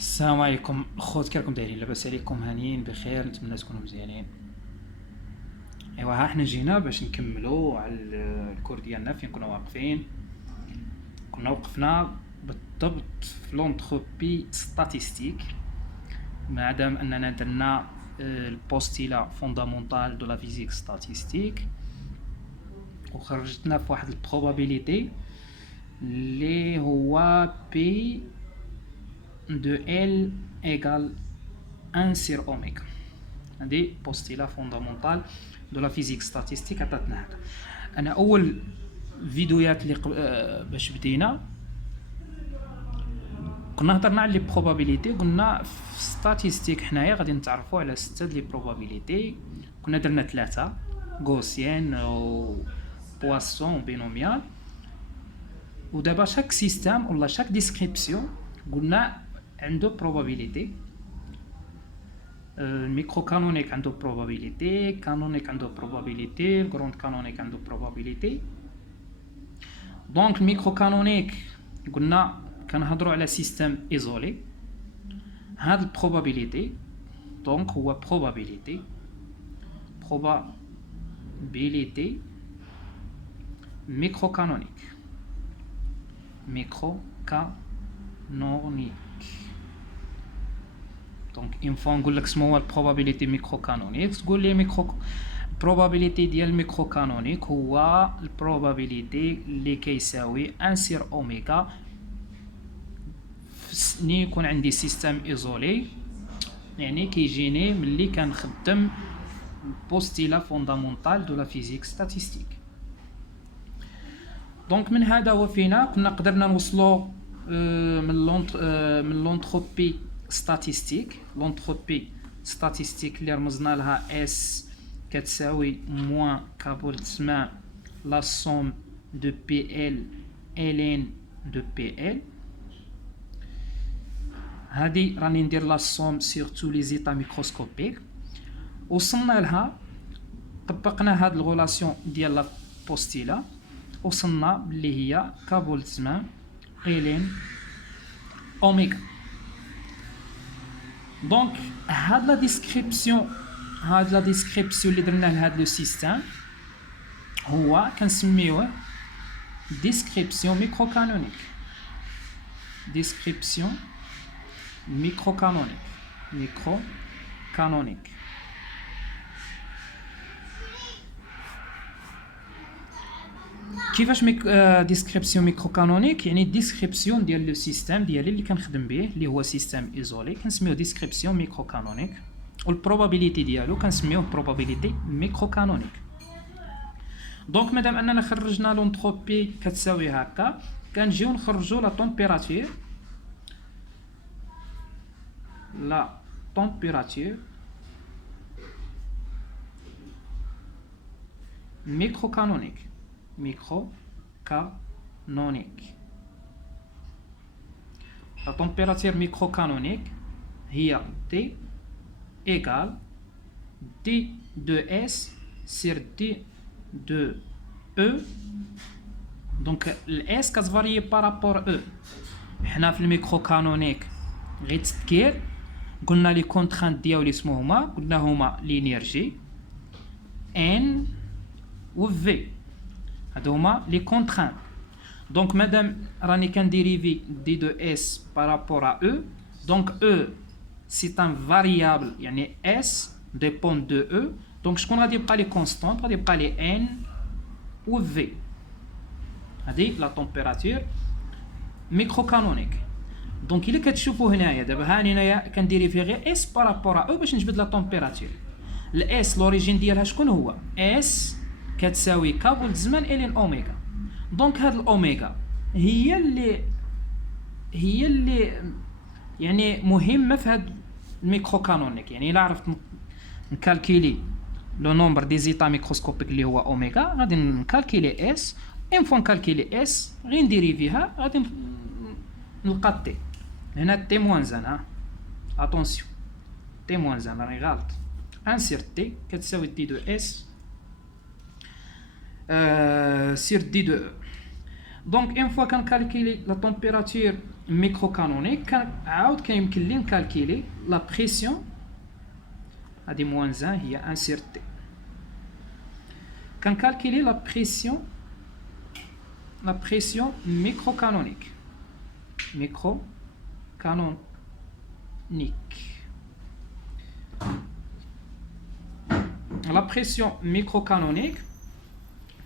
السلام عليكم الخوت، كي راكم دايرين؟ لاباس عليكم؟ هانيين بخير؟ نتمنى تكونوا مزيانين. ايوا ها حنا جينا باش نكملوا على الكور ديالنا فين كنا واقفين. كنا وقفنا بالضبط في لونتروبي ستاتيستيك، ما دام اننا درنا البوستيلا فوندامونتال دو لا فيزيك ستاتيستيك وخرجتنا في واحد البروبابيليتي اللي هو بي de L égale 1 sur oméga. هذه بوستيلا فوندامونتال دو لا فيزيك ستاتيستيك عطاتنا هذا. انا اول فيديوهات اللي باش بدينا كنا هضرنا على لي بروبابيليتي، قلنا في ستاتيستيك حنايا غادي نتعرفوا على 6 لي بروبابيليتي. كنا درنا 3 غوسيان و بواسون بينوميال، ودابا شاك سيستم ولا شاك ديسكريبسيون قلنا عنده بروبابيليتي. الميكرو كانونيك عنده بروبابيليتي، كانونيك عنده بروبابيليتي، الجروند كانونيك عنده بروبابيليتي. دونك الميكرو كانونيك قلنا كنهضروا على سيستم ايزولي. هاد البروبابيليتي دونك هو بروبابيليتي ميكرو كانونيك دونك اون فوا نقول لك شنو هو البروبابيليتي ميكرو كانونيك، تقول لي ميكرو probability ديال الميكرو كانونيك هو البروبابيليتي اللي كيساوي 1 سير اوميغا ملي يكون عندي سيستم ايزولي، يعني كيجيني ملي كنخدم بوستيلا فوندامونتال دو لا فيزيك ستاتيستيك. دونك من هذا وفينا كنا قدرنا نوصلوا من لونتروبي ستاتيستيك. لونتروبي ستاتيستيك اللي رمزنا لها اس كتساوي موان كابولتسمان لا سوم دو بي ال الين دو بي ال. هادي راني ندير لا سوم سور تو لي زيتا ميكروسكوبيك. وصلنا لها، طبقنا هاد الغولاسيون ديال لا بوستيلا، وصلنا بلي هي كابولتسمان الين اوميغا. دونك هاد لا ديسكريبسيون اللي درنا لهاد لو سيستم هو كنسميوه ديسكريبسيون ميكرو كانونيك. كيفاش ديسكريبسيون ميكرو كانونيك؟ يعني ديسكريبسيون ديال لو سيستم ديالي اللي كنخدم به اللي هو سيستم ايزولي كنسميوه ديسكريبسيون ميكرو كانونيك، والبروبابيليتي ديالو كنسميوه بروبابيليتي ميكرو كانونيك. دونك مادام اننا خرجنا لونتروبي كتساوي هكا، كنجيو نخرجوا لا طومبيراتور ميكرو كانونيك. La température microcanonique هي T égale D de S sur D de E. donc ال S كتفاريي بارابور E. حنا في الميكرو كانونيك غير تذكير قلنا لي كونترانت ديالو اسمو هما، قلنا هما لينيرجي N و V، هادو هما لي كونترانت. دونك مادام راني كنديريفي دي دو اس بارابور ا او، دونك او سي ان فاريابل، يعني اس ديبون دو او. دونك شكون غادي يبقى لي كونستانت؟ غادي يبقى لي ان و في. هادي لا طومبيراتور ميكرو كانونيك. دونك الا كتشوفوا هنايا دابا هاني هنايا كنديريفي غير اس بارابور ا او باش نجبد لا طومبيراتور. الاس لوريجين ديالها شكون هو؟ اس كتساوي كابول زمان الين اوميغا. دونك هاد الاوميغا هي اللي يعني مهمه في هاد الميكرو كانونيك. يعني الا عرفت نكالكيلي لو نومبر دي زيتا ميكروسكوبيك اللي هو اوميغا، غادي نكالكيلي اس. اون فوا نكالكيلي اس غير نديري فيها غادي نلقى تي. هنا تي موان زان، اتونسيون تي موان زان راني غلط. 1 سير تي كتساوي دي دو اس سير دي دو. دونك اون فوا كنكالكيلي لا تمبيراتور ميكرو كانونيك عاود كيمكن لي نكالكيلي لا بريسيون. هادي موان زان هي ان سير تي. كنكالكيلي لا بريسيون ميكرو كانونيك لا بريسيون ميكرو كانونيك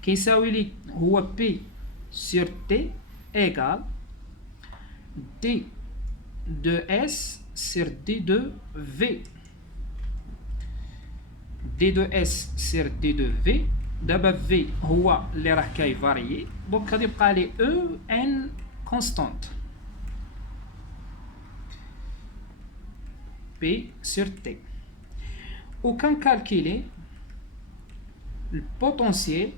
كيساوي لي هو بي sur T égale D de S sur D de V. D de S sur D de V. دابا V هو اللي راه كيفاريي، دونك غادي يبقى لي او ان كونستانت بي sur T. وكنكالكيلي le potentiel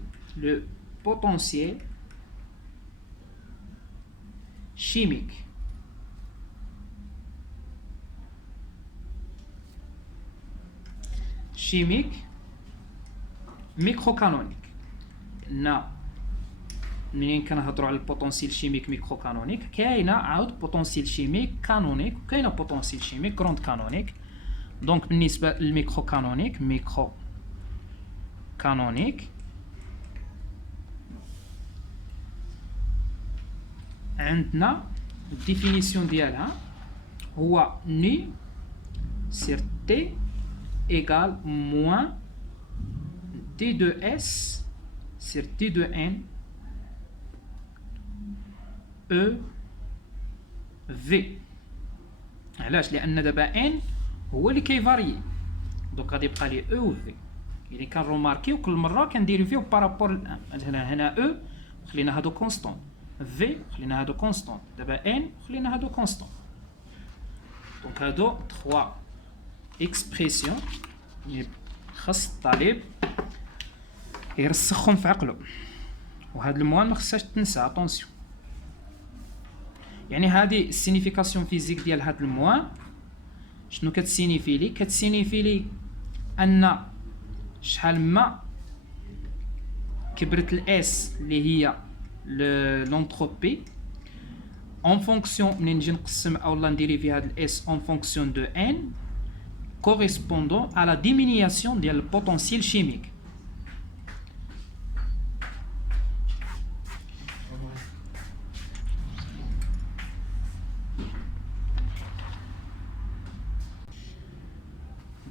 chimique ميكروكانونيك. قلنا منين كنهضروا على البوتونسيل شيميك ميكروكانونيك كاينه عاود بوتونسيل شيميك كانونيك وكاينه بوتونسيل شيميك كروند كانونيك. دونك بالنسبه للميكروكانونيك عندنا الديفينيسيون ديالها هو ني سير تي égal moins d de S sur d de N E V. علاش؟ لأن دابا N هو اللي كيفاريي، دونك غادي يبقى لي E و V. يعني كنروماركيو كل مرة كنديريفيو بارابور مثلا هنا E خلينا هادو كونستون، في خلينا هادو كونستون، دابا ان خلينا هادو كونستون. دونك هادو 3 اكسبريسيون اللي خاص الطالب يرسخهم في عقلو، وهاد الموان ما خصهاش تنسى. اتونسيون، يعني هادي السينيفيكاسيون فيزيك ديال هاد الموان شنو كتسينيفي لي؟ كتسينيفي لي ان شحال ما كبرت الاس اللي هي l'entropie en fonction منين نجي نقسم اولا نديريفي هاد الاس en fonction de n correspondant à la diminution ديال البوتونسيال شيميك.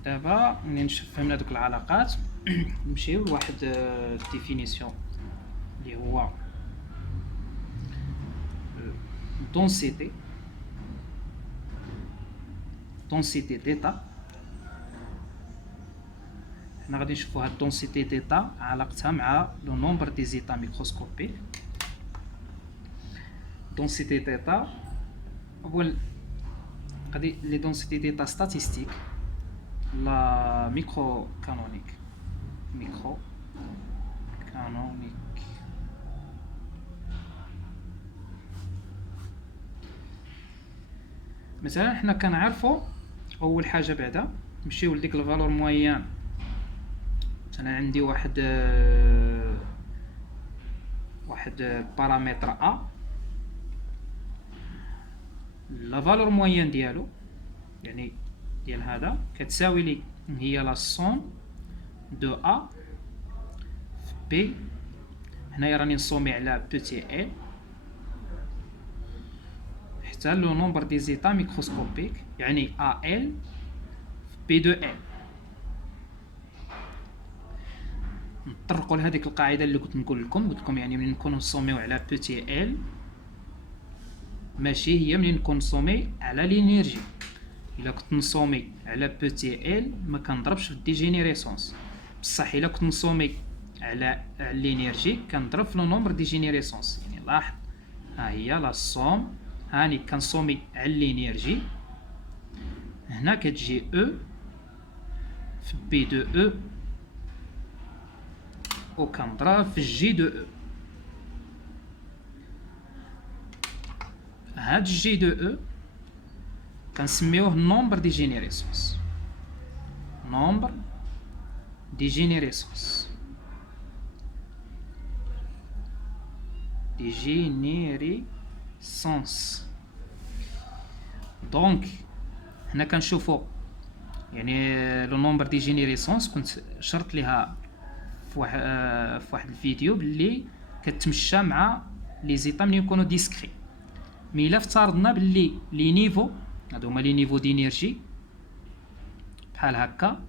دابا منين فهمنا دوك العلاقات نمشيو لواحد ديفينيسيون اللي هو densité d'état. حنا غادي نشوفو هاد densité d'état علاقتها مع لو نومبر دي زيتا ميكروسكوبيك. densité d'état هو غادي لي densité d'état statistique la micro-canonique. مثلا حنا كنعرفوا اول حاجه بعدا نمشيو لديك الفالور موين. مثلا عندي واحد بارامتر ا، لا فالور موين ديالو يعني ديال هذا كتساوي لي هي لا سوم دو ا في بي. هنايا راني نصومي على بوتي ال حتى لو نومبر دي زيتا ميكروسكوبيك، يعني ا ال في بي دو ال. نطرقوا لهذيك القاعده اللي كنت نقول لكم يعني منين نكونوا نصوميو على بوتي ال ماشي هي منين نكون نصومي على لينيرجي. الا كنت نصومي على بوتي ال ما كنضربش في الديجينيريسونس، بصح الا كنت نصومي على لينيرجي كنضرب في لو نومبر ديجينيريسونس. يعني لاحظ ها هي لا سوم، هاني كنصومي على لينيرجي، هنا كتجي او في بي دو او و كنضرب في جي دو او. هاد جي دو او كنسميوه نومبر دي جينيريسونس. ديجينيريسونس. دونك هنا كنشوفوا يعني لو نومبر ديجينيريسونس كنت شرط ليها في واحد الفيديو باللي كتمشى مع لي زيتا ملي يكونوا ديسكري. مي الا افترضنا باللي لي نيفو هادو هما لي نيفو دينيرجي بحال هكا،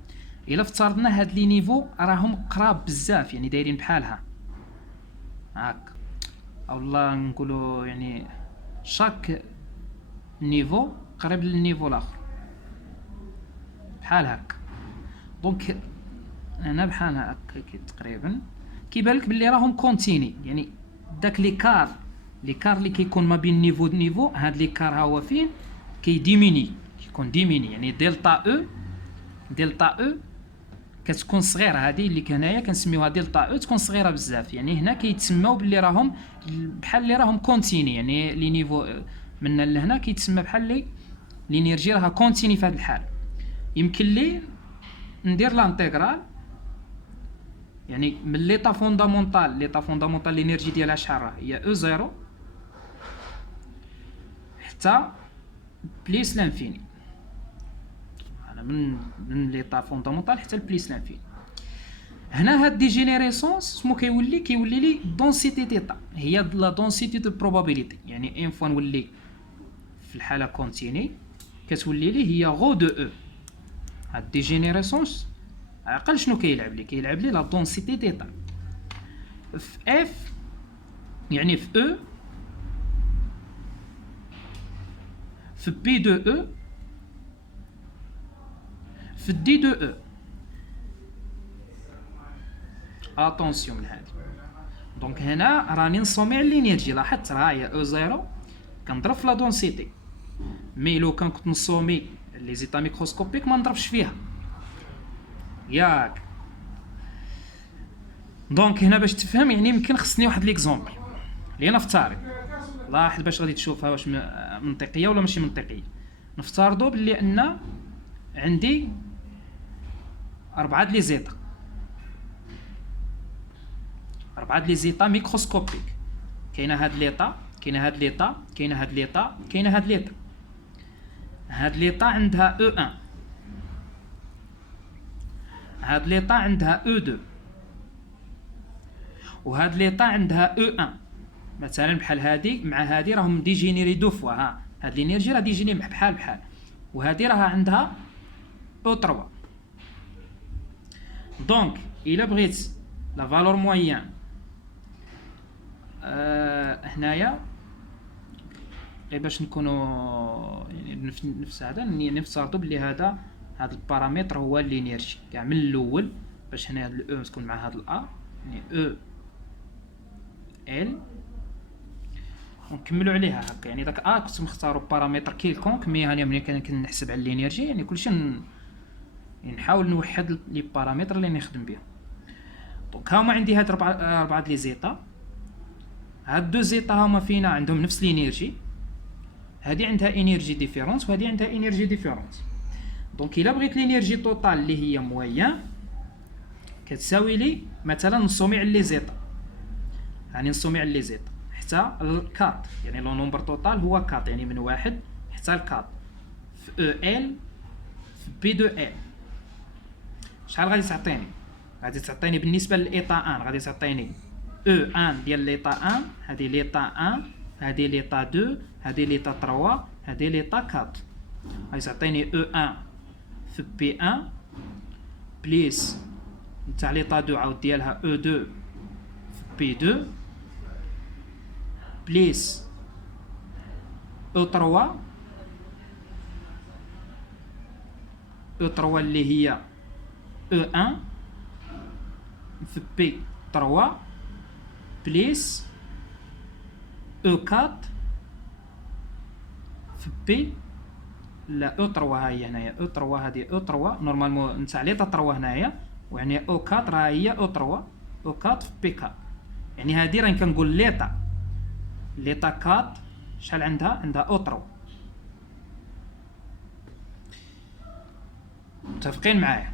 الا افترضنا هاد لي نيفو راهم قراب بزاف يعني دايرين بحالها هكا، اولا نقولوا يعني شاك نيفو قريب للنيفو الاخر بحال هكا. دونك هنا بحال هكا تقريبا كيبان لك باللي راهم كونتيني، يعني داك ليكار اللي كيكون ما بين نيفو نيفو، هاد ليكار ها هو فين كيديميني، كيكون ديميني يعني دلتا او كتكون صغيره. هذه اللي هنايا كنسميوها دلتا او تكون صغيره بزاف، يعني هنا كيتسموا باللي راهم بحال اللي راهم كونتيني، يعني لي نيفو من لهنا كيتسمى بحال اللي لينيرجي راها كونتيني في هذا الحال. يمكن لي ندير لانتيغرال يعني من ليطا فوندامونطال لينيرجي ديالها شحال راه هي او زيرو حتى بليس لانفيني. انا من ليطا فوندامونطال حتى بليس لانفيني. هنا هاد ديجينيريسونس سمو كيولي لي دونسيتي تيتا، هي لا دونسيتي دو بروبابيليتي، يعني ان فوا نولي في الحاله كونتيني كتولي لي هي غو دو او. هاد ديجينيريسونس عقل شنو كيلعب لي لا دونسيتي تيتا في اف، يعني في او في بي دو او في دي دو او. اتونسيون من هادي. دونك هنا راني نصومي على لينيرجي، لاحظت راه هي او زيرو كنضرب في لا دونسيتي، مي لو كان كنت نصومي لي زيتا ميكروسكوبيك ما نضربش فيها ياك. دونك هنا باش تفهم يعني يمكن خصني واحد ليكزومبل اللي نفترض، لاحظ باش غادي تشوفها واش منطقيه ولا ماشي منطقيه. نفترضوا باللي ان عندي 4 لي زيتا، 4 لي زيتا ميكروسكوبيك. كاينه هاد ليطا، كاينه هاد ليطا، كاينه هاد ليطا، كاينه هاد ليطا. هاد ليطا عندها او 1، هاد ليطا عندها او 2، وهاد ليطا عندها او 1. مثلا بحال هادي مع هادي راهم ديجينيري دو فوا، ها هاد لينيرجي راه ديجيني بحال، وهادي راها عندها او 3. دونك الا بغيت لا فالور موين هنايا غير باش نكونوا يعني نفس هذا نفترضوا بلي هذا البارامتر هو لينيرجي كاع من الاول، باش هنا هاد الاو تكون مع هاد الا يعني او ال. ونكملوا عليها هكا، يعني داك كنت مختاروا بارامتر كيلكونك، مي هاني ملي كنحسب على اللينيرجي يعني كلشي يعني نحاول نوحد لي بارامتر اللي نخدم بهم. دونك هما عندي هاد 4 لي زيتا، هاد دو زيتا هما فينا عندهم نفس لينيرجي، هادي عندها انرجي ديفيرونس وهادي عندها انرجي ديفيرونس. دونك الا بغيت لينيرجي توتال اللي هي موين كتساوي لي مثلا نصومي على لي زيتا، يعني نصومي على لي زيتا حتى الكات، يعني لو نومبر توتال هو كات، يعني من 1 حتى الكات في او ال في بي دو ال. شحال غادي تعطيني؟ غادي تعطيني بالنسبه للايطا 1 غادي تعطيني او 1 ديال ليطا 1، هذه ليطا 1، هذه ليطا 2، هذه ليطا 3، هذه ليطا 4. غادي تعطيني او 1 في بي 1 بليس نتاع ليطا 2 عاود ديالها او 2 في بي 2 بليس او 3 اللي هي او 1 في بي 3 بليس او 4 في بي لا او 3. ها هي هنايا او 3، هذه او 3 نورمالمون نتاع ليطا 3 هنايا، ويعني او 4 راه هي او 3 او 4 في بي 4. يعني هذه راني كنقول ليطا 4 شحال عندها او 3. متفقين معايا؟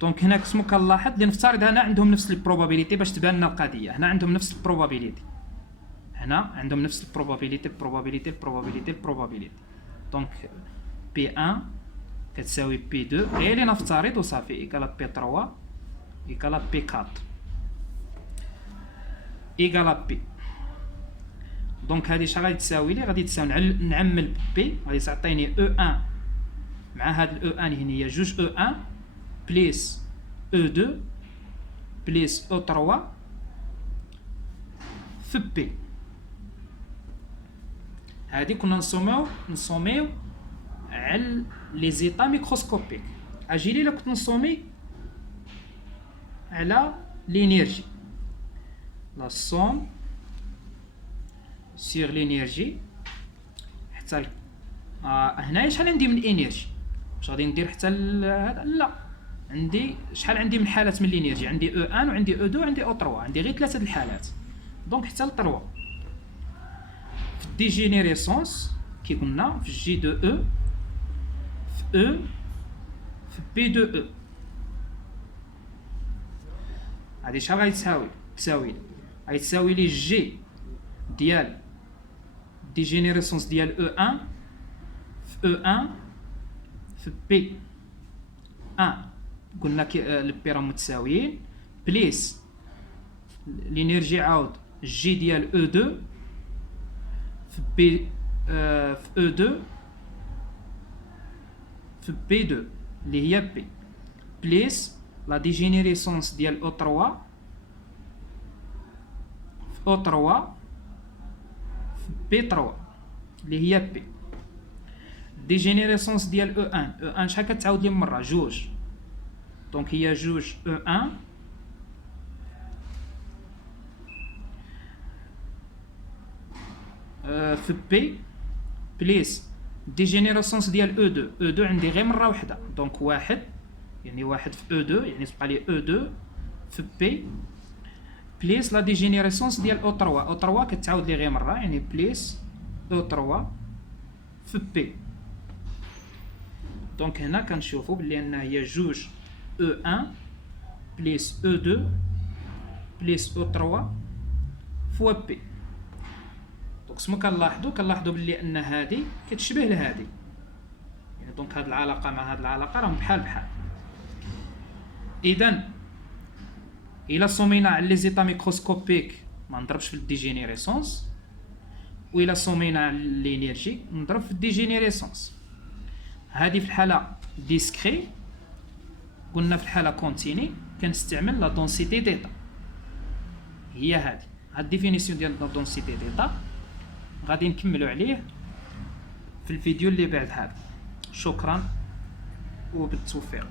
دونك هنا كسمو كنلاحظ اللي نفترض هنا عندهم نفس البروبابيليتي باش تبان لنا القضيه، هنا عندهم نفس البروبابيليتي هنا عندهم نفس البروبابيليتي. دونك بي 1 كتساوي بي 2 غير اللي نفترض وصافي ايكالا بي 3 ايكالا بي 4 ايكالا بي. دونك هادي اش غادي تساوي لي؟ غادي تساوي نعمل بي غادي تعطيني او 1 مع هاد الاو 1 هي جوج او 1 بليس او 2 بليس او 3 في بي. هادي كنا نسوميو على لي زيتا ميكروسكوبيك. اجي لي كنت نسومي على لينيرجي لا سوم سيغ لينيرجي حتى هنايا شحال عندي من الانرجي؟ واش غادي ندير حتى هذا؟ لا، عندي شحال عندي من حالات من الانرجي؟ عندي او 1 وعندي او 2 وعندي او 3، عندي غير 3 د الحالات. دونك حتى ل 3 في الديجينيريسونس كي قلنا في جي دو او في او في بي دو او. هادي شحال غادي تساوي غادي تساوي لي جي ديال ديجينيريسونس ديال او 1 في او 1 في بي 1 قلنا البي راهم متساويين بليس لينيرجي عاود جي ديال او 2 في بي في او 2 في بي 2 اللي هي بي بليس لا ديجينيريسونس ديال او 3 في او 3 في بي 3 اللي هي بي. ديجينيريسونس ديال او 1 او 1 شحال كتعاود لي مره؟ جوج. دونك هي جوج او 1 في بي بليس ديجينيراسيونس ديال او 2 او 2 عندي غير مره واحده، دونك واحد يعني واحد في او 2 يعني تبقى لي او 2 في بي بليس لا ديجينيراسيونس ديال او 3 او 3 كتعاود لي غير مره يعني بليس او 3 في بي. دونك هنا كنشوفوا بلي ان هي جوج او 1 بليس او 2 بليس او 3 فوا بي. دونك سما كنلاحظوا بلي ان هادي كتشبه لهادي، يعني دونك هاد العلاقه مع هاد العلاقه راهم بحال. اذا الا صومينا على لي زيتا ميكروسكوبيك ما نضربش في الديجينيريسونس، وإلا صومينا على الانرجي نضرب في الديجينيريسونس. هادي في الحاله ديسكري، قلنا في الحاله كونتيني كنستعمل لا دونسيتي ديتا. هي هادي هاد ديفينيسيون ديال لا دونسيتي ديتا غادي نكملوا عليه في الفيديو اللي بعد هذا. شكرا وبالتوفيق.